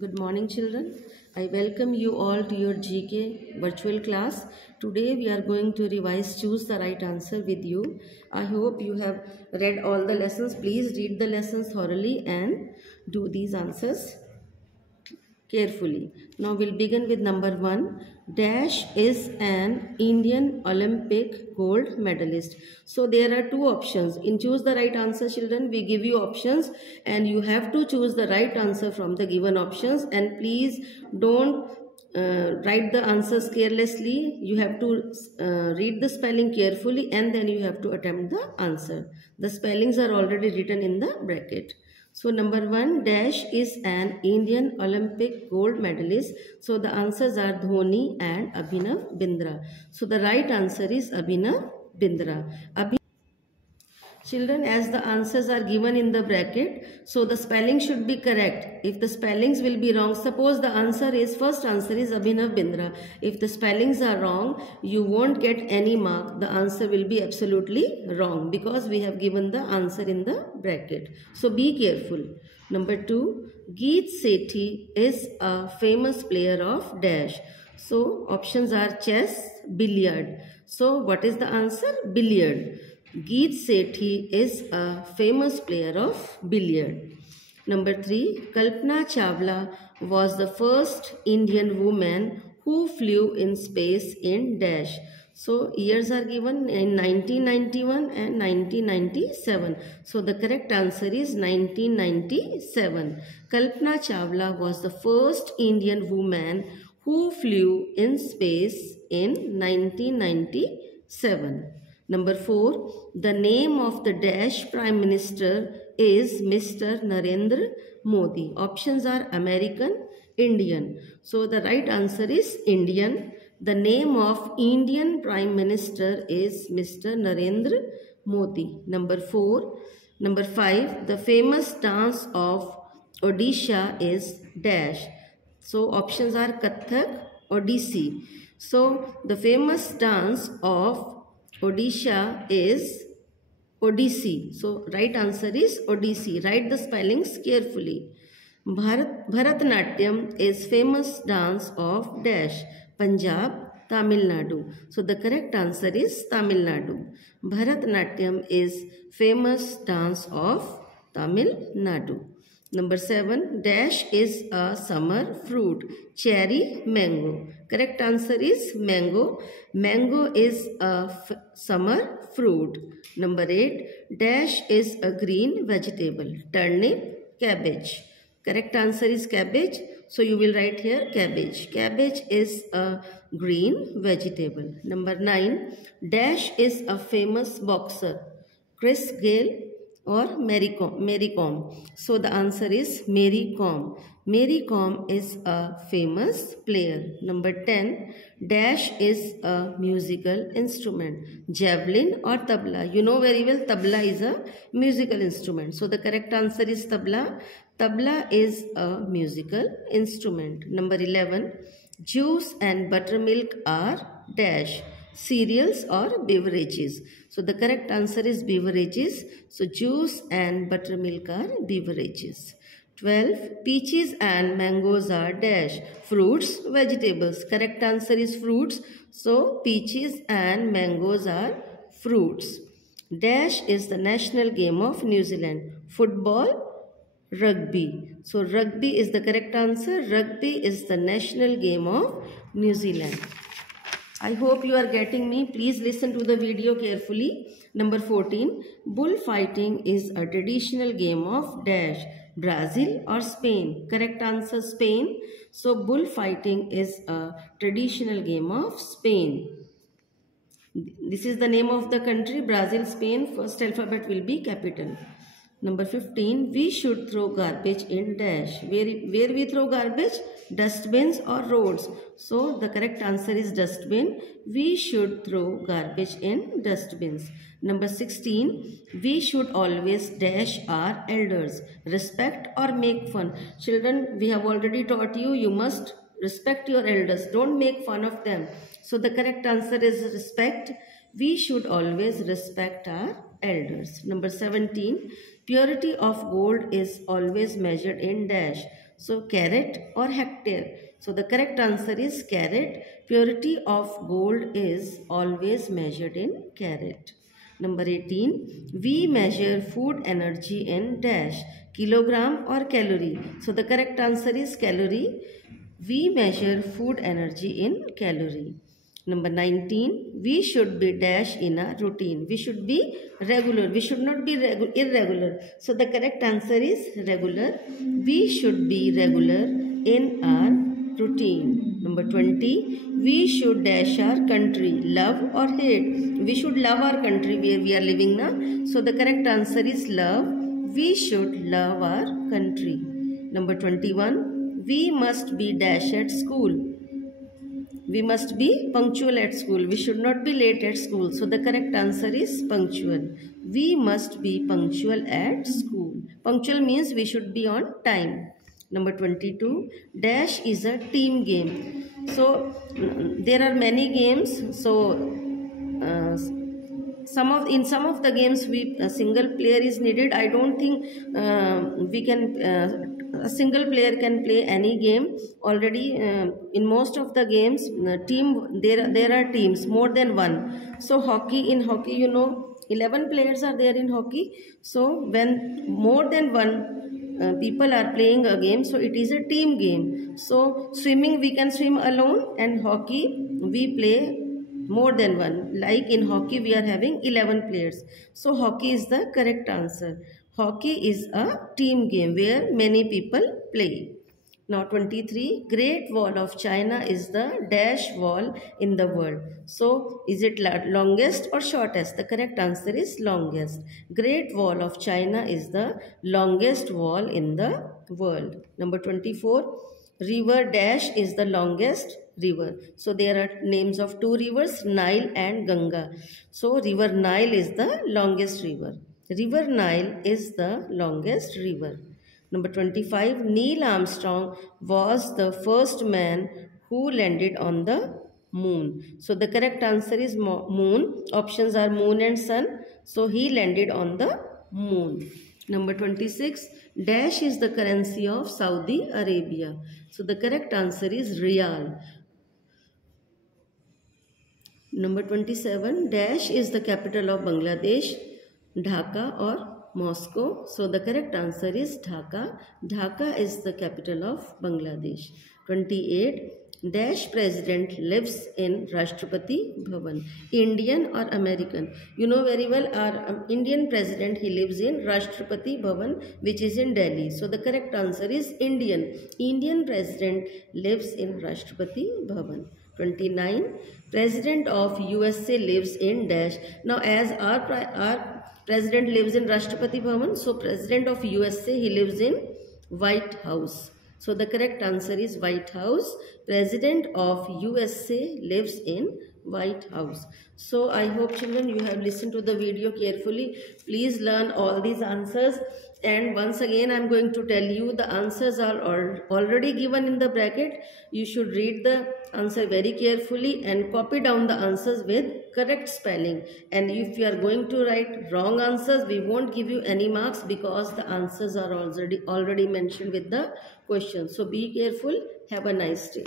Good morning, children. I welcome you all to your GK virtual class. Today we are going to revise Choose the Right Answer with you. I hope you have read all the lessons. Please read the lessons thoroughly and do these answers carefully. Now we'll begin with number 1. Dash is an Indian Olympic gold medalist. So there are two options. In Choose the Right Answer, children, we give you options and you have to choose the right answer from the given options. And please don't write the answers carelessly. You have to read the spelling carefully and then you have to attempt the answer. The spellings are already written in the bracket. So number 1, Dash is an Indian Olympic gold medalist. So the answers are Dhoni and Abhinav Bindra. So the right answer is Abhinav Bindra. Children, as the answers are given in the bracket, so the spelling should be correct. If the spellings will be wrong, suppose the first answer is Abhinav Bindra. If the spellings are wrong, you won't get any mark. The answer will be absolutely wrong because we have given the answer in the bracket. So be careful. Number 2, Geet Sethi is a famous player of dash. So options are chess, billiard. So what is the answer? Billiard. Geet Sethi is a famous player of billiard. Number 3, Kalpana Chawla was the first Indian woman who flew in space in dash. So years are given in 1991 and 1997. So the correct answer is 1997. Kalpana Chawla was the first Indian woman who flew in space in 1997. Number 4, the name of the dash Prime Minister is Mr. Narendra Modi. Options are American, Indian. So the right answer is Indian. The name of Indian Prime Minister is Mr. Narendra Modi. Number 5, the famous dance of Odisha is dash. So options are Kathak, Odissi. So the famous dance of Odisha is Odissi. So right answer is Odissi. Write the spellings carefully. Bharatanatyam is famous dance of dash. Punjab, Tamil Nadu. So the correct answer is Tamil Nadu. Bharatanatyam is famous dance of Tamil Nadu. Number 7, dash is a summer fruit. Cherry, mango. Correct answer is mango. Mango is a summer fruit. Number 8, dash is a green vegetable. Turnip, cabbage. Correct answer is cabbage. So you will write here cabbage. Cabbage is a green vegetable. Number 9, dash is a famous boxer. Chris Gayle or Mary Kom. So the answer is Mary Kom. Mary Kom is a famous player. Number 10, dash is a musical instrument. Javelin or tabla. You know very well tabla is a musical instrument. So the correct answer is tabla. Tabla is a musical instrument. Number 11, juice and buttermilk are dash. Cereals or beverages. So the correct answer is beverages. So juice and buttermilk are beverages. 12, peaches and mangoes are dash. Fruits, vegetables. Correct answer is fruits. So peaches and mangoes are fruits. Dash is the national game of New Zealand. Football, rugby. So rugby is the correct answer. Rugby is the national game of New Zealand. I hope you are getting me. Please listen to the video carefully. Number 14, bullfighting is a traditional game of dash. Brazil or Spain? Correct answer Spain. So bullfighting is a traditional game of Spain. This is the name of the country, Brazil, Spain. First alphabet will be capital. Number 15, we should throw garbage in dash. Where we throw garbage? Dustbins or roads. So the correct answer is dustbin. We should throw garbage in dustbins. Number 16, we should always dash our elders. Respect or make fun. Children, we have already taught you, you must respect your elders. Don't make fun of them. So the correct answer is respect. We should always respect our elders. Number 17, purity of gold is always measured in dash. So carat or hectare. So the correct answer is carat. Purity of gold is always measured in carat. Number 18, we measure food energy in dash, kilogram or calorie. So the correct answer is calorie. We measure food energy in calorie. Number 19, we should be dash in a routine. We should be regular. We should not be irregular. So the correct answer is regular. We should be regular in our routine. Number 20, we should dash our country. Love or hate? We should love our country where we are living now. So the correct answer is love. We should love our country. Number 21, we must be dash at school. We must be punctual at school. We should not be late at school. So the correct answer is punctual. We must be punctual at school. Punctual means we should be on time. Number 22, dash is a team game. So there are many games. So in some of the games a single player is needed. I don't think a single player can play any game. Already in most of the games there are teams, more than one. So in hockey 11 players are there in hockey. So when more than one people are playing a game, so it is a team game. So swimming, we can swim alone, and hockey we play more than one. Like in hockey we are having 11 players. So hockey is the correct answer. Hockey is a team game where many people play. Now 23, Great Wall of China is the dash wall in the world. So is it longest or shortest? The correct answer is longest. Great Wall of China is the longest wall in the world. Number 24, River dash is the longest river. So there are names of two rivers, Nile and Ganga. So River Nile is the longest river. River Nile is the longest river. Number 25, Neil Armstrong was the first man who landed on the moon. So the correct answer is moon. Options are moon and sun. So he landed on the moon. Number 26, dash is the currency of Saudi Arabia. So the correct answer is Riyal. Number 27, dash is the capital of Bangladesh, Dhaka or Moscow. So the correct answer is Dhaka. Dhaka is the capital of Bangladesh. 28, dash president lives in Rashtrapati Bhavan. Indian or American? You know very well our Indian president, he lives in Rashtrapati Bhavan, which is in Delhi. So the correct answer is Indian. Indian president lives in Rashtrapati Bhavan. 29, president of USA lives in dash. Now as our president lives in Rashtrapati Bhavan, so president of USA, he lives in White House. So the correct answer is White House. President of USA lives in White House. So I hope children you have listened to the video carefully. Please learn all these answers. And once again I am going to tell you the answers are already given in the bracket. You should read the answer very carefully and copy down the answers with correct spelling. And if you are going to write wrong answers, we won't give you any marks because the answers are already mentioned with the question. So be careful. Have a nice day.